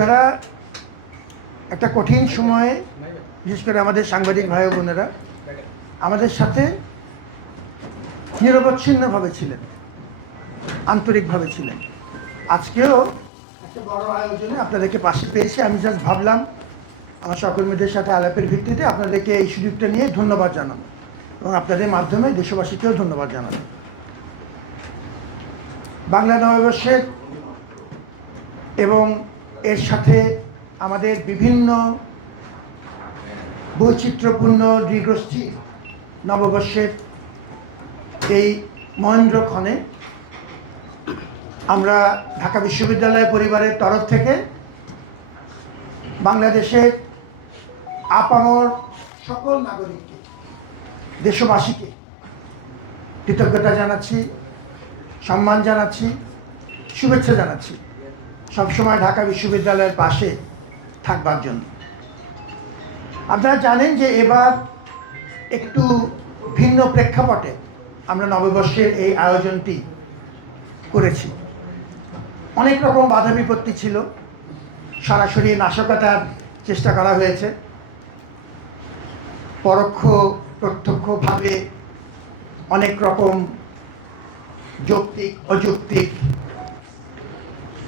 আপনারা একটা কঠিন সময়ে, বিশেষ করে আমাদের সাংবাদিক ভাই বোনেরা, আমাদের সাথে নিরবচ্ছিন্নভাবে ছিলেন, আন্তরিকভাবে ছিলেন। আজকেও একটা বড় আয়োজনে আপনাদেরকে পাশে পেয়েছি। আমি জাস্ট ভাবলাম, আমার সহকর্মীদের সাথে আলাপের ভিত্তিতে আপনাদেরকে এই সুযোগটা নিয়ে ধন্যবাদ জানাব এবং আপনাদের মাধ্যমে দেশবাসীকেও ধন্যবাদ জানাব। বাংলা নববর্ষের এবং এর সাথে আমাদের বিভিন্ন বৈচিত্র্যপূর্ণ নৃগোষ্ঠী নববর্ষের এই মহেন্দ্রক্ষণে আমরা ঢাকা বিশ্ববিদ্যালয় পরিবারের তরফ থেকে বাংলাদেশের আপামর সকল নাগরিককে, দেশবাসীকে কৃতজ্ঞতা জানাচ্ছি, সম্মান জানাচ্ছি, শুভেচ্ছা জানাচ্ছি। সবসময় ঢাকা বিশ্ববিদ্যালয়ের পাশে থাকবার জন্য। আপনারা জানেন যে এবার একটু ভিন্ন প্রেক্ষাপটে আমরা নববর্ষের এই আয়োজনটি করেছি। অনেক রকম বাধা বিপত্তি ছিল। সরাসরি নাশকতার চেষ্টা করা হয়েছে। পরোক্ষ, প্রত্যক্ষভাবে অনেক রকম যৌক্তিক, অযৌক্তিক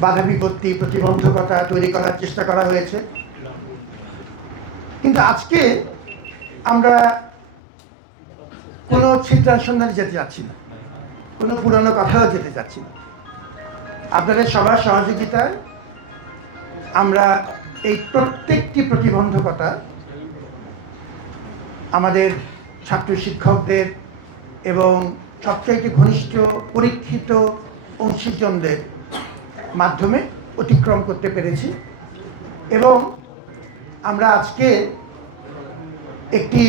বাধা বিপত্তি, প্রতিবন্ধকতা তৈরি করার চেষ্টা করা হয়েছে। কিন্তু আজকে আমরা কোনো ছিদ্রাসন্ধানে যেতে যাচ্ছি না। কোনো পুরনো কথাও যেতে যাচ্ছি না। আপনাদের সবার সহযোগিতায় আমরা এই প্রত্যেকটি প্রতিবন্ধকতা আমাদের ছাত্র শিক্ষকদের এবং সবচাইতে ঘনিষ্ঠ, পরীক্ষিত অংশীজনদের মাধ্যমে অতিক্রম করতে পেরেছি এবং আমরা আজকে একটি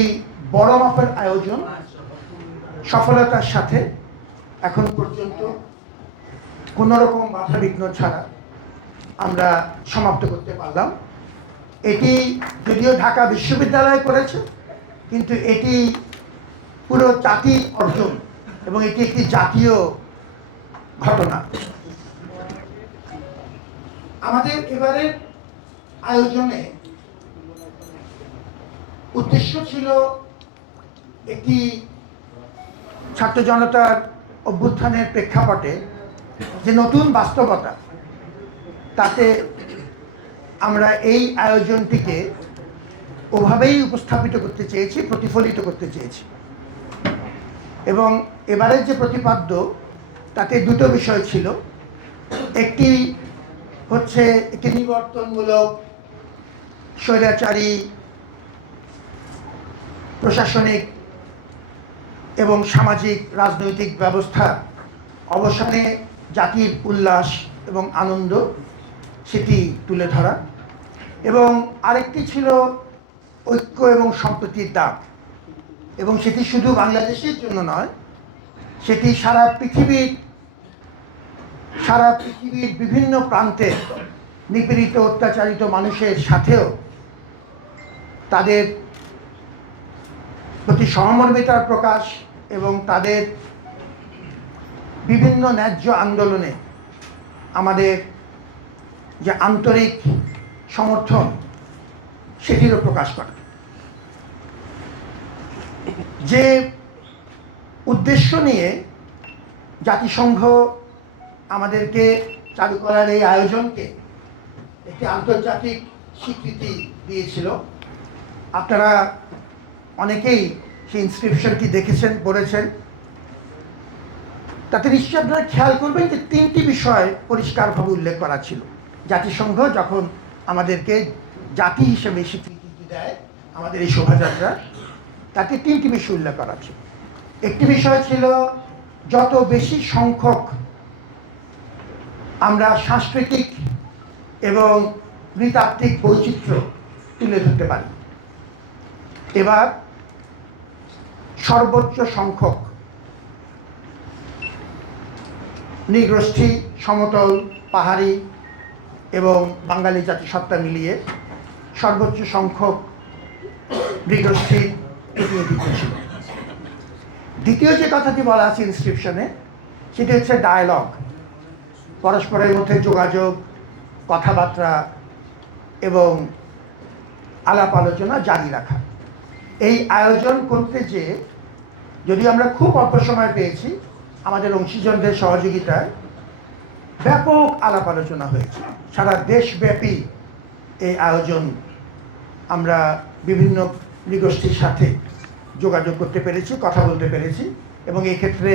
বড় মাপের আয়োজন সফলতার সাথে এখন পর্যন্ত কোনো রকম বাধা বিঘ্ন ছাড়া আমরা সমাপ্ত করতে পারলাম। এটি যদিও ঢাকা বিশ্ববিদ্যালয় করেছে, কিন্তু এটি পুরো জাতি অর্জন এবং এটি একটি জাতীয় ঘটনা। আমাদের এবারের আয়োজনে উদ্দেশ্য ছিল একটি ছাত্র জনতার অভ্যুত্থানের প্রেক্ষাপটে যে নতুন বাস্তবতা, তাতে আমরা এই আয়োজনটিকে ওভাবেই উপস্থাপিত করতে চেয়েছি, প্রতিফলিত করতে চেয়েছি। এবং এবারের যে প্রতিপাদ্য, তাতে দুটো বিষয় ছিল। একটি হচ্ছে একটি নিবর্তনমূলক স্বৈরাচারী প্রশাসনিক এবং সামাজিক রাজনৈতিক ব্যবস্থা অবসানে জাতির উল্লাস এবং আনন্দ সেটি তুলে ধরা এবং আরেকটি ছিল ঐক্য এবং সম্প্রতির ডাক এবং সেটি শুধু বাংলাদেশের জন্য নয়, সেটি সারা পৃথিবীর সারা পৃথিবীর বিভিন্ন প্রান্তে নিপীড়িত, অত্যাচারিত মানুষের সাথেও তাদের প্রতি সহমর্মিতার প্রকাশ এবং তাদের বিভিন্ন ন্যায্য আন্দোলনে আমাদের যে আন্তরিক সমর্থন, সেটিরও প্রকাশ করা যে উদ্দেশ্য নিয়ে জাতিসংঘ আমাদেরকে চালু করার এই আয়োজনকে একটি আন্তর্জাতিক স্বীকৃতি দিয়েছিল। আপনারা অনেকেই সেই ইনস্ক্রিপশনটি দেখেছেন, পড়েছেন। তাতে নিশ্চয়ই আপনারা খেয়াল করবেন যে তিনটি বিষয় পরিষ্কারভাবে উল্লেখ করা ছিল। জাতিসংঘ যখন আমাদেরকে জাতি হিসেবে স্বীকৃতি দেয় আমাদের এই শোভাযাত্রা, তাতে তিনটি বিষয় উল্লেখ করা ছিল। একটি বিষয় ছিল যত বেশি সংখ্যক আমরা সাংস্কৃতিক এবং নৃতাত্ত্বিক বৈচিত্র্য তুলে ধরতে পারি। এবার সর্বোচ্চ সংখ্যক নৃগোষ্ঠী, সমতল, পাহাড়ি এবং বাঙালি জাতিসত্তা মিলিয়ে সর্বোচ্চ সংখ্যক নৃগোষ্ঠীর প্রতিনিধিত্ব ছিল দ্বিতীয় যে কথাটি বলা আছে ইনস্ক্রিপশনে সেটি হচ্ছে ডায়ালগ পরস্পরের মধ্যে যোগাযোগ, কথাবার্তা এবং আলাপ আলোচনা জারি রাখা। এই আয়োজন করতে যে যদি আমরা খুব অল্প সময় পেয়েছি, আমাদের অংশীজনদের সহযোগিতায় ব্যাপক আলাপ আলোচনা হয়েছে। সারা দেশব্যাপী এই আয়োজন আমরা বিভিন্ন নৃগোষ্ঠীর সাথে যোগাযোগ করতে পেরেছি, কথা বলতে পেরেছি এবং এক্ষেত্রে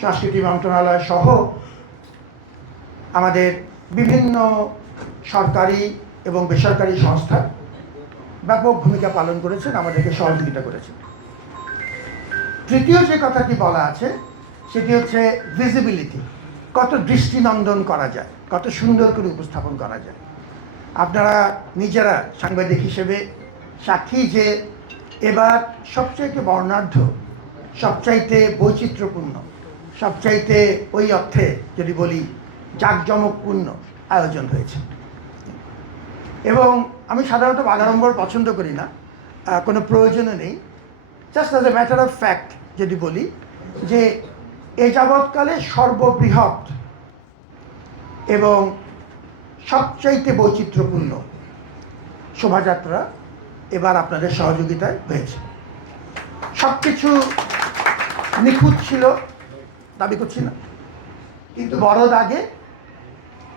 সংস্কৃতি মন্ত্রণালয় সহ আমাদের বিভিন্ন সরকারি এবং বেসরকারি সংস্থা ব্যাপক ভূমিকা পালন করেছেন, আমাদেরকে সহযোগিতা করেছেন। তৃতীয় যে কথাটি বলা আছে, সেটি হচ্ছে ভিজিবিলিটি কত দৃষ্টিনন্দন করা যায়, কত সুন্দর করে উপস্থাপন করা যায়। আপনারা নিজেরা সাংবাদিক হিসেবে সাক্ষী যে এবার সবচাইতে বর্ণাঢ্য, সবচাইতে বৈচিত্র্যপূর্ণ, সবচাইতে ওই অর্থে যদি বলি জাঁকজমকপূর্ণ আয়োজন হয়েছে। এবং আমি সাধারণত বাগাড়ম্বর পছন্দ করি না কোনো প্রয়োজনও নেই। Just as a matter of fact যদি বলি যে এ যাবৎকালে সর্ববৃহৎ এবং সবচাইতে বৈচিত্র্যপূর্ণ শোভাযাত্রা এবার আপনাদের সহযোগিতায় হয়েছে। সব কিছু নিখুঁত ছিল, দাবি করছি না। কিন্তু বড় দাগে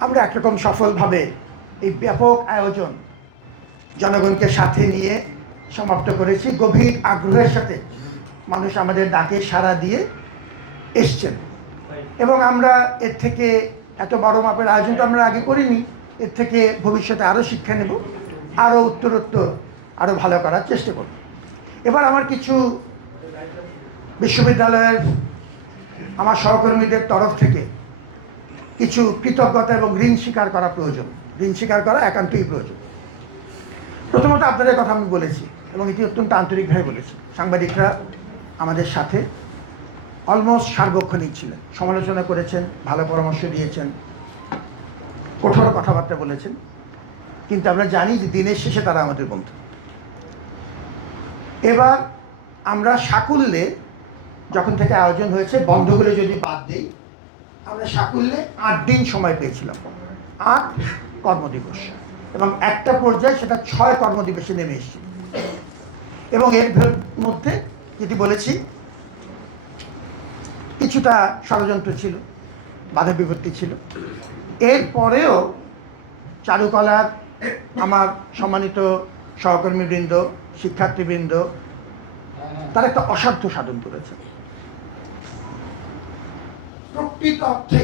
আমরা একরকম সফলভাবে এই ব্যাপক আয়োজন জনগণকে সাথে নিয়ে সমাপ্ত করেছি। গভীর আগ্রহের সাথে মানুষ আমাদের ডাকে সাড়া দিয়ে এসছেন। এবং আমরা এর থেকে এত বড় মাপের আয়োজন তো আমরা আগে করিনি, এর থেকে ভবিষ্যতে আরও শিক্ষা নেব, আরও উত্তরোত্তর আরও ভালো করার চেষ্টা করব। এবার আমার কিছু বিশ্ববিদ্যালয়ের আমার সহকর্মীদের তরফ থেকে কিছু কৃতজ্ঞতা এবং ঋণ স্বীকার করা প্রয়োজন। ঋণ স্বীকার করা একান্তই প্রয়োজন। প্রথমত আপনাদের কথা আমি বলেছি এবং এটি অত্যন্ত আন্তরিকভাবে বলেছি। সাংবাদিকরা আমাদের সাথে অলমোস্ট সার্বক্ষণিক ছিলেন, সমালোচনা করেছেন, ভালো পরামর্শ দিয়েছেন, কঠোর কথাবার্তা বলেছেন। কিন্তু আমরা জানি যে দিনের শেষে তারা আমাদের বন্ধু। এবার আমরা সাকুল্যে যখন থেকে আয়োজন হয়েছে, বন্ধগুলো যদি বাদ দিই আমরা সাকুল্যে আট দিন সময় পেয়েছিলাম। আট কর্মদিবস। এবং একটা পর্যায়ে সেটা ছয় কর্মদিবসে নেমে এসেছে। এবং এর মধ্যে যেটি বলেছি, কিছুটা ষড়যন্ত্র ছিল, বাধা বিপত্তি ছিল। এরপরেও চারুকলার আমার সম্মানিত সহকর্মীবৃন্দ, শিক্ষার্থীবৃন্দ, তারা একটা অসাধ্য সাধন করেছে। প্রকৃত অর্থে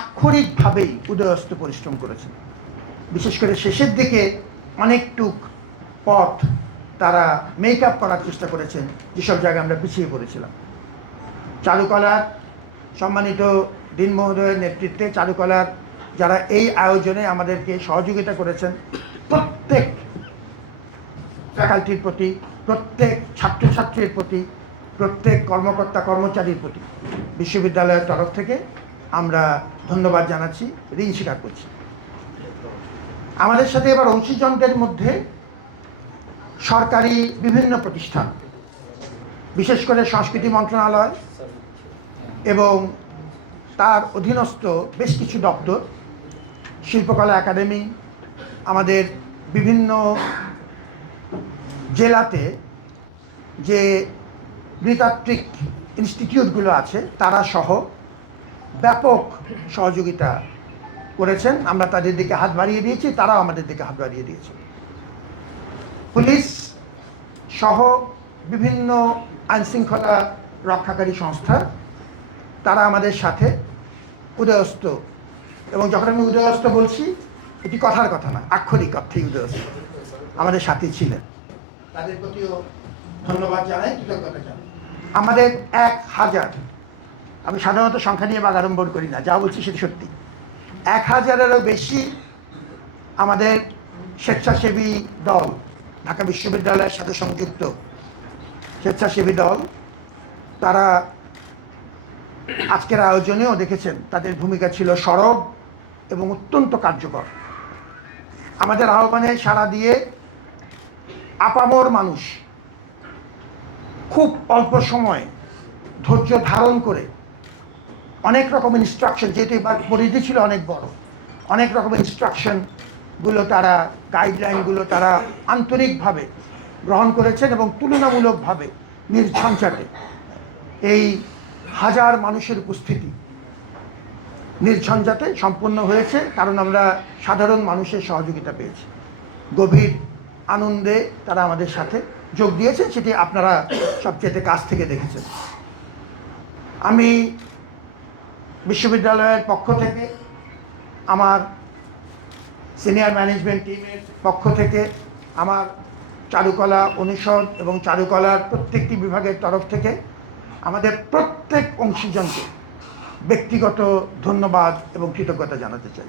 আক্ষরিকভাবেই উদয়স্ত পরিশ্রম করেছেন। বিশেষ করে শেষের দিকে অনেকটুক পথ তারা মেক আপ করার চেষ্টা করেছেন, যেসব জায়গায় আমরা পিছিয়ে পড়েছিলাম। চারুকলার সম্মানিত দিন মহোদয়ের নেতৃত্বে চারুকলার যারা এই আয়োজনে আমাদেরকে সহযোগিতা করেছেন, প্রত্যেক ফ্যাকাল্টির প্রতি, প্রত্যেক ছাত্রছাত্রীর প্রতি, প্রত্যেক কর্মকর্তা কর্মচারীর প্রতি। বিশ্ববিদ্যালয়ের তরফ থেকে আমরা ধন্যবাদ জানাচ্ছি, ঋণ স্বীকার করছি। আমাদের সাথে এবার অংশীজনদের মধ্যে সরকারি বিভিন্ন প্রতিষ্ঠান, বিশেষ করে সংস্কৃতি মন্ত্রণালয় এবং তার অধীনস্থ বেশ কিছু দপ্তর, শিল্পকলা একাডেমি, আমাদের বিভিন্ন জেলাতে যে নৃতাত্ত্বিক ইনস্টিটিউটগুলো আছে, তারা সহ ব্যাপক সহযোগিতা করেছেন। আমরা তাদের দিকে হাত বাড়িয়ে দিয়েছি, তারাও আমাদের দিকে হাত বাড়িয়ে দিয়েছে। পুলিশ সহ বিভিন্ন আইনশৃঙ্খলা রক্ষাকারী সংস্থা, তারা আমাদের সাথে উদয়স্ত। এবং যখন আমি উদয়স্ত বলছি, এটি কথার কথা না, আক্ষরিক অর্থেই উদয়স্ত। আমাদের সাথে ছিলেন। তাদের প্রতিও ধন্যবাদ জানাই, কৃতজ্ঞতা জানাই। আমাদের এক হাজার। আমি সাধারণত সংখ্যা নিয়ে বাগাড়ম্বর করি না, যা বলছি সেটি সত্যি। এক হাজারেরও বেশি আমাদের স্বেচ্ছাসেবী দল, ঢাকা বিশ্ববিদ্যালয়ের সাথে সংযুক্ত স্বেচ্ছাসেবী দল, তারা আজকের আয়োজনেও দেখেছেন, তাদের ভূমিকা ছিল সরব এবং অত্যন্ত কার্যকর। আমাদের আহ্বানে সাড়া দিয়ে আপামর মানুষ খুব অল্প সময় ধৈর্য ধারণ করে অনেক রকম ইনস্ট্রাকশন যেহেতু এবার পরিধি ছিল অনেক বড়, অনেক রকম ইনস্ট্রাকশনগুলো তারা গাইডলাইনগুলো তারা আন্তরিকভাবে গ্রহণ করেছেন এবং তুলনামূলকভাবে নির্ঝঞ্ঝাটে। এই হাজার মানুষের উপস্থিতি নির্ঝঞ্ঝাটে সম্পন্ন হয়েছে, কারণ আমরা সাধারণ মানুষের সহযোগিতা পেয়েছি। গভীর আনন্দে তারা আমাদের সাথে যোগ দিয়েছে সেটি আপনারা সবচেয়ে কাছ থেকে দেখেছেন। আমি বিশ্ববিদ্যালয়ের পক্ষ থেকে, আমার সিনিয়র ম্যানেজমেন্ট টিমের পক্ষ থেকে, আমার চারুকলা অনুষদ এবং চারুকলার প্রত্যেকটি বিভাগের তরফ থেকে, আমাদের প্রত্যেক অংশীজনকে ব্যক্তিগত ধন্যবাদ এবং কৃতজ্ঞতা জানাতে চাই।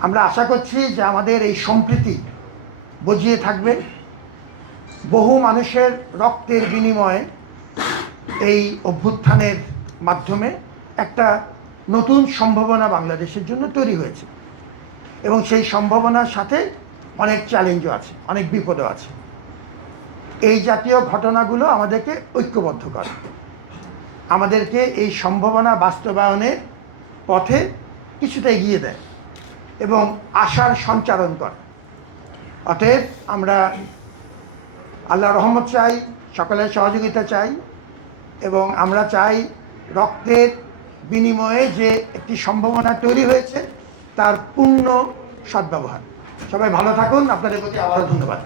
আমরা আশা করছি যে আমাদের এই সম্প্রীতি বজিয়ে থাকবে। বহু মানুষের রক্তের বিনিময়ে এই অভ্যুত্থানের মাধ্যমে একটা নতুন সম্ভাবনা বাংলাদেশের জন্য তৈরি হয়েছে। এবং সেই সম্ভাবনার সাথে অনেক চ্যালেঞ্জও আছে, অনেক বিপদও আছে। এই জাতীয় ঘটনাগুলো আমাদেরকে ঐক্যবদ্ধ করে। আমাদেরকে এই সম্ভাবনা বাস্তবায়নের পথে কিছুটা এগিয়ে দেয় এবং আশার সঞ্চারণ করে। অতএব আমরা আল্লাহ রহমত চাই, সকলের সহযোগিতা চাই এবং আমরা চাই রক্তের বিনিময়ে যে একটি সম্ভাবনা তৈরি হয়েছে, তার পূর্ণ সদ্ব্যবহার। সবাই ভালো থাকুন, আপনাদের প্রতি আবারও ধন্যবাদ।